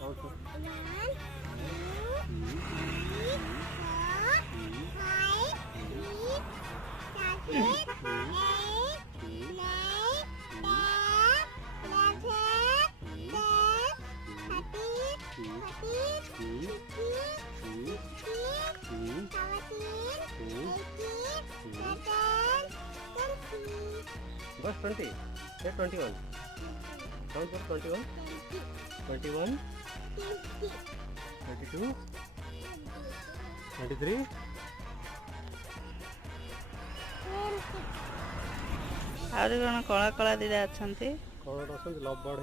Count for. 1, 2, 3, 4, 5, 6, 7, 8, 9, 10, 11, 12, 13, 14, 15, 16, 17, 18, 19, 20. Bus 20. Say 21. Count for 21. 21. 22. 23. आहुरी कौन कला कला दीदा अच्छा कौन लव बर्ड